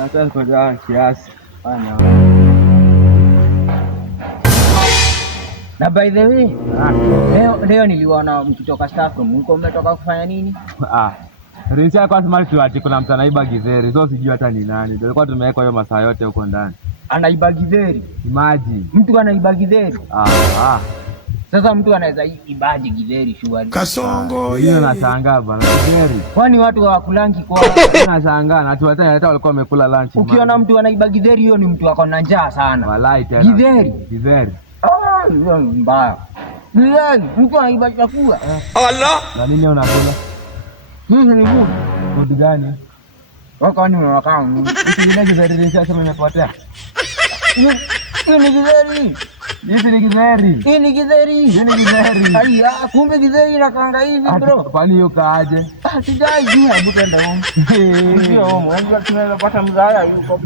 Hata kwa kiasi. Na by the way, leo niliona mkitoka staff room, mko mmetoka kufanya nini? Risha kwa smart ati kuna mtu anaiba githeri. Sio sijui hata ni nani. Tulikuwa tumeweka hiyo masaa yote huko ndani. Anaiba githeri? Imagine. Mtu anaiba githeri? Sasa mtu anaweza ibaje githeri shwari? Kasongo yeye anashangaa bana githeri. Kwani watu hawakulangi kwa? Anashangaa na watu hata walikuwa wamekula lunch. Ukiona mtu anaiba githeri hiyo ni mtu ako na njaa sana. Walai tena. Githeri. Hiyo mbaya. Githeri, mtu anaiba chakula. Allah. Na nini unakula? Hizi ni food. Food gani? Wako ni unakaa. Ile githeri nisha sema imepotea. Hii ni githeri. Hizi ni githeri. Hii ni githeri. Hii ni githeri. Aya, kumbe githeri inakaanga hivi bro. Kwani hiyo kaaje? Sijai jua, hebu twende home. Ndio home, unajua tunaweza pata mzaa yuko.